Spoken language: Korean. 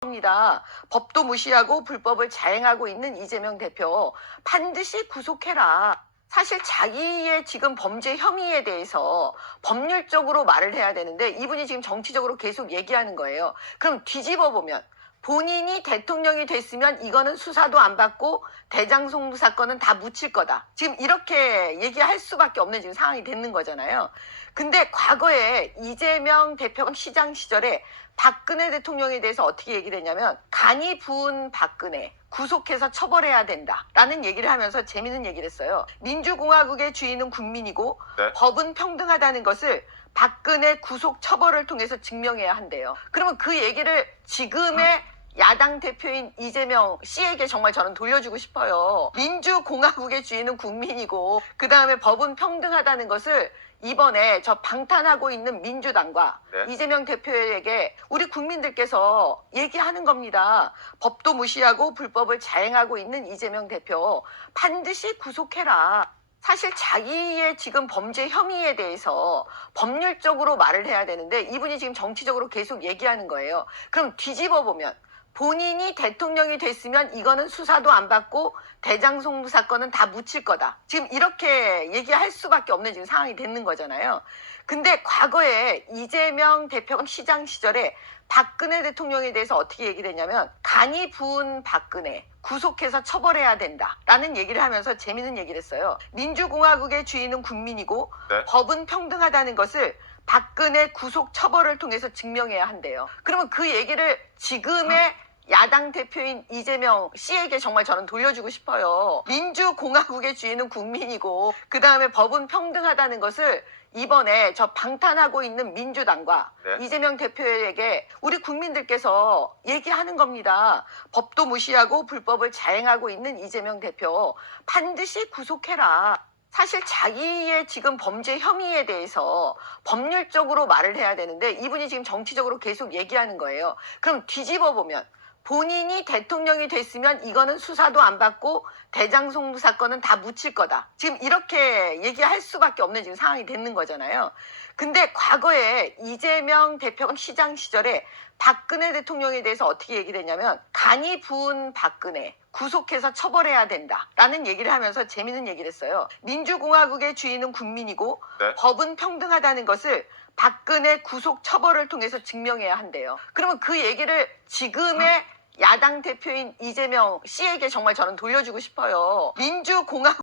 겁니다. 법도 무시하고 불법을 자행하고 있는 이재명 대표 반드시 구속해라. 사실 자기의 지금 범죄 혐의에 대해서 법률적으로 말을 해야 되는데 이분이 지금 정치적으로 계속 얘기하는 거예요. 그럼 뒤집어 보면 본인이 대통령이 됐으면 이거는 수사도 안 받고 대장송도 사건은 다 묻힐 거다. 지금 이렇게 얘기할 수밖에 없는 지금 상황이 되는 거잖아요. 근데 과거에 이재명 대표가 시장 시절에 박근혜 대통령에 대해서 어떻게 얘기를 했냐면 간이 부은 박근혜 구속해서 처벌해야 된다라는 얘기를 하면서 재밌는 얘기를 했어요. 민주공화국의 주인은 국민이고 네. 법은 평등하다는 것을 박근혜 구속 처벌을 통해서 증명해야 한대요. 그러면 그 얘기를 지금의 야당 대표인 이재명 씨에게 정말 저는 돌려주고 싶어요. 민주공화국의 주인은 국민이고 그 다음에 법은 평등하다는 것을 이번에 저 방탄하고 있는 민주당과 네. 이재명 대표에게 우리 국민들께서 얘기하는 겁니다. 법도 무시하고 불법을 자행하고 있는 이재명 대표 반드시 구속해라. 사실 자기의 지금 범죄 혐의에 대해서 법률적으로 말을 해야 되는데 이분이 지금 정치적으로 계속 얘기하는 거예요. 그럼 뒤집어 보면 본인이 대통령이 됐으면 이거는 수사도 안 받고 대장송도 사건은 다 묻힐 거다. 지금 이렇게 얘기할 수밖에 없는 지금 상황이 되는 거잖아요. 근데 과거에 이재명 대표가 시장 시절에 박근혜 대통령에 대해서 어떻게 얘기를 했냐면 간이 부은 박근혜 구속해서 처벌해야 된다라는 얘기를 하면서 재밌는 얘기를 했어요. 민주공화국의 주인은 국민이고 네. 법은 평등하다는 것을 박근혜 구속 처벌을 통해서 증명해야 한대요. 그러면 그 얘기를 지금의 야당 대표인 이재명 씨에게 정말 저는 돌려주고 싶어요. 민주공화국의 주인은 국민이고 그 다음에 법은 평등하다는 것을 이번에 저 방탄하고 있는 민주당과 네. 이재명 대표에게 우리 국민들께서 얘기하는 겁니다. 법도 무시하고 불법을 자행하고 있는 이재명 대표 반드시 구속해라. 사실 자기의 지금 범죄 혐의에 대해서 법률적으로 말을 해야 되는데 이분이 지금 정치적으로 계속 얘기하는 거예요. 그럼 뒤집어 보면 본인이 대통령이 됐으면 이거는 수사도 안 받고 대장송도 사건은 다 묻힐 거다. 지금 이렇게 얘기할 수밖에 없는 지금 상황이 되는 거잖아요. 근데 과거에 이재명 대표가 시장 시절에 박근혜 대통령에 대해서 어떻게 얘기를 했냐면 간이 부은 박근혜 구속해서 처벌해야 된다라는 얘기를 하면서 재밌는 얘기를 했어요. 민주공화국의 주인은 국민이고 네. 법은 평등하다는 것을 박근혜 구속 처벌을 통해서 증명해야 한대요. 그러면 그 얘기를 지금의 야당 대표인 이재명 씨에게 정말 저는 돌려주고 싶어요. 민주공화국